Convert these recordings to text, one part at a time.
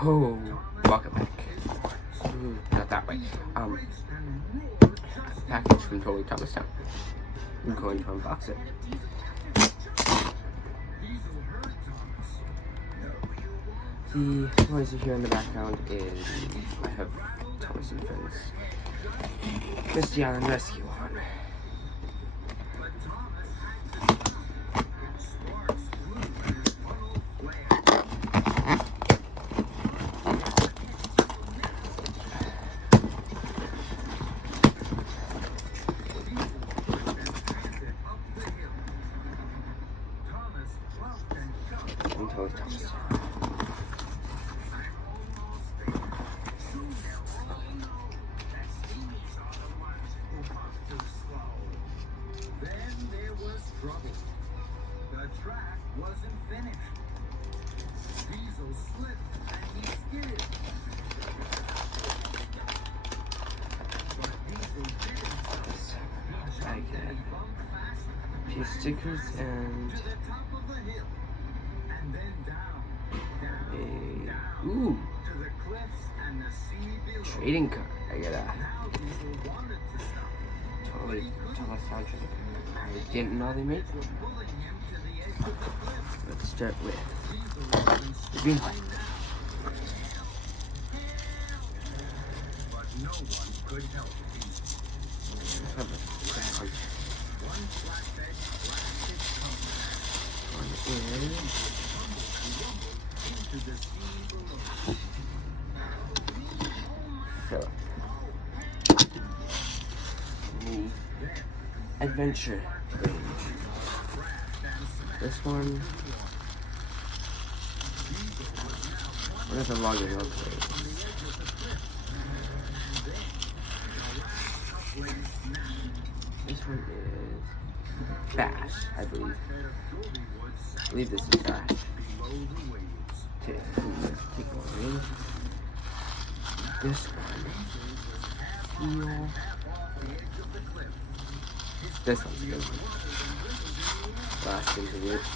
Oh, welcome back. Not that way. Package from Totally Thomastown. I'm going to unbox it. The noise you hear in the background is I have Thomas and Friends Misty Island Rescue on. Totally Thomastown. The track wasn't finished. Diesel slipped and he skidded. But Diesel didn't stop. I get a few stickers and To the top of the hill. And then down, ooh, to the cliffs and the sea below. trading card. I get a Now Diesel wanted to stop. Totally Thomastown trading card. I didn't know they made them. Pulling him to the edge of the cliff. Let's start with Diesel was the green one. but no one could help Diesel. One flatbed plastic compact into the sea below. Philip. The adventure range. This one. What is a logging look like? This one is Bash, I believe. I believe this is Bash. Take one. This one. Steel. This one's good.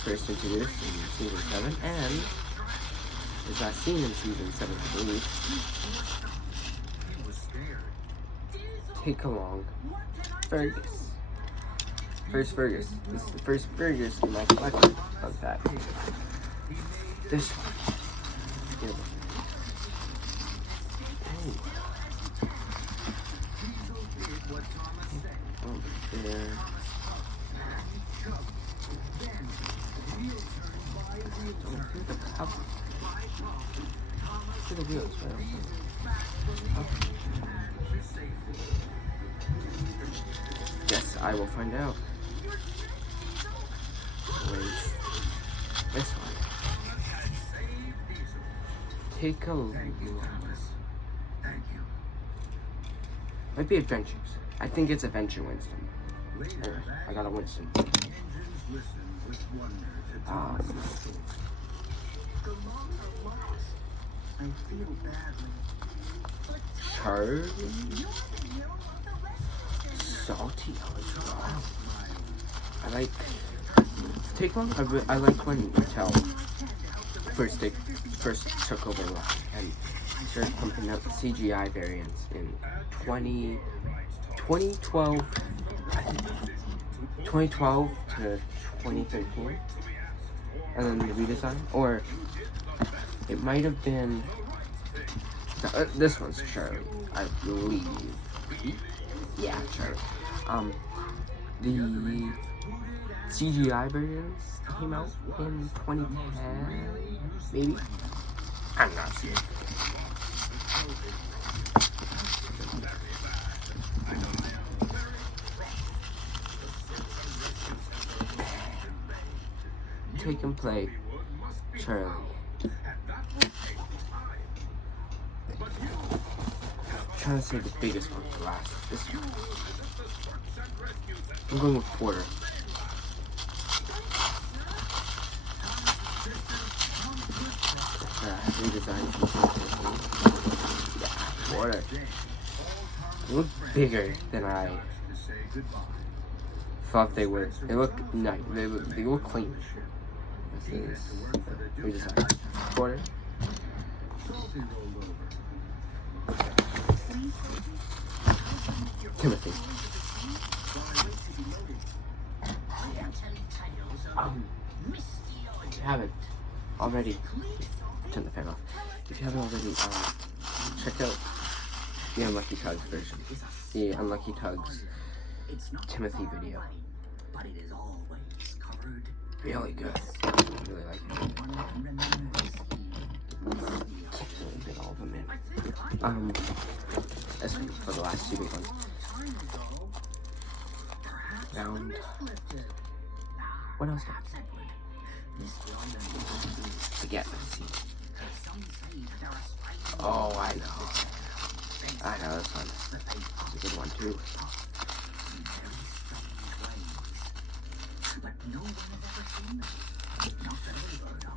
First introduced in season 7, and is last seen in season 7, I believe. Take along Fergus. First Fergus. This is the first Fergus in my collection of that. This one. Here. Oh, there. To the wheels, right? Okay. Guess I will find out. Wait. This one. Take a look. Might be Adventures. I think it's Adventure Winston. Anyway, I got a Winston. Charlie? Salty Algebra. I like... Take one? I like when Mattel first took over and started pumping out CGI variants in 2012 to 2013, and then the redesign, or it might have been this one's Charlie, I believe. Yeah, Charlie. The CGI versions came out in 2010, maybe. I'm not sure. Take and play Charlie. I'm trying to say the biggest one for last. This one. I'm going with Porter. Redesigned. Yeah, Porter. They look bigger than I thought they were. They look nice. They look clean. This is redesigned. Porter. Percy rolled over. Timothy. While I wait to be loaded, I am telling tales of misty If you haven't already, turn the fan off. If you haven't already, check out the Unlucky Tugs version. The Unlucky Tugs Timothy video. But it is always covered. Really good. I really like it. Can't really fit all of them in. As for the last two big ones. Round. What else? Forget. Let's see. Oh, I know. I know this one. It's a good one too. But no one has ever seen them. Not that I've heard of.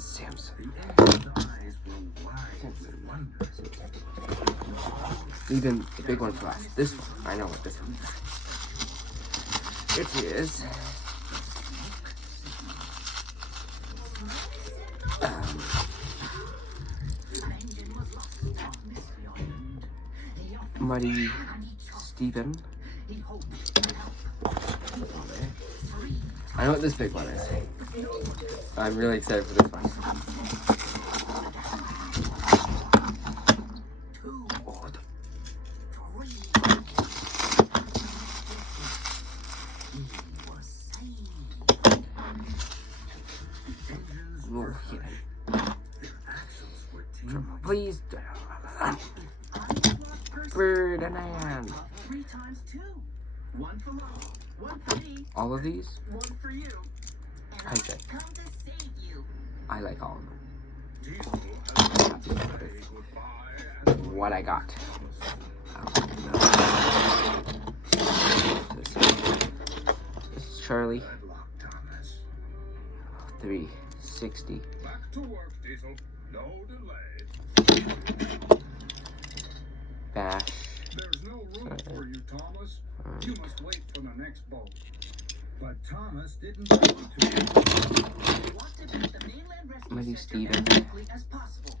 Samson. The angel's eyes were wide with wonder. Even the big one for last. This one. I know what this one is. It is. Muddy Stephen. I know what this big one is. I'm really excited for this one. Oh, please. Ferdinand. 3 times 2. 1 for love, 1 for me, All of these? 1 for you. And I check. come to save you. I like all of them. Diesel What I got. This is Charlie. Deadlock, Thomas. 360. Back to work, Diesel. No delay. Bash. There's no room for you, Thomas. You must wait for the next boat. But Thomas didn't go to. Want to visit the mainland rescue Maybe center Steven. as quickly as possible.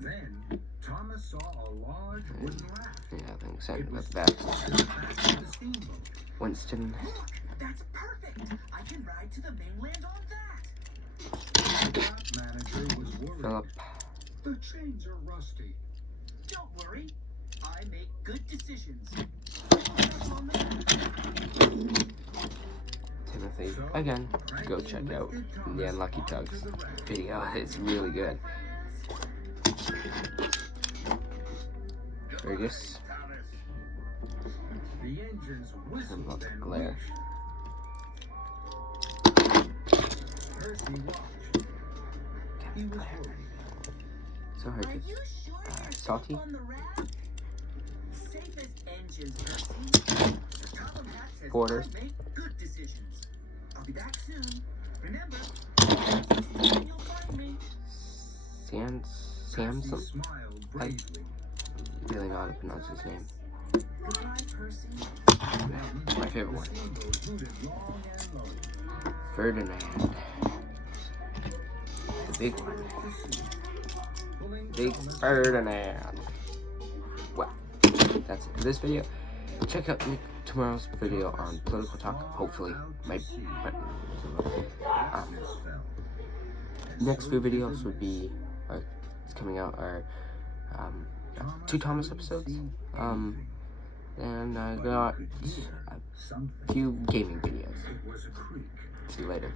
Then Thomas saw a large wooden raft. Yeah, I think so. It was That's that. fast to the steamboat. Winston. Look, that's perfect. I can ride to the mainland on that. The yacht manager was worried. Philip. The chains are rusty. Don't worry. I make good decisions. Timothy. Again, go check out the Unlucky Tugs video. It's really good. Fergus. The engines I whistled love the and glare. Percy watched. He was worried. So hard Are to. you sure you're Salty. safe on the raft? Safest engines, Percy. The column hat says Porter. I make good decisions. I'll be back soon. Remember, you'll find me. Samson. Percy smiled bravely. Really know how to pronounce his name. Goodbye, Percy. My favorite one. The steamboat hooted long and low. Ferdinand. The big one. Pulling Big Thomas Ferdinand. Well, that's it for this video. Check out tomorrow's video on political talk. Hopefully, next few videos would be it's coming out are 2 Thomas episodes. And I got a few gaming videos. It was a creek. See you later.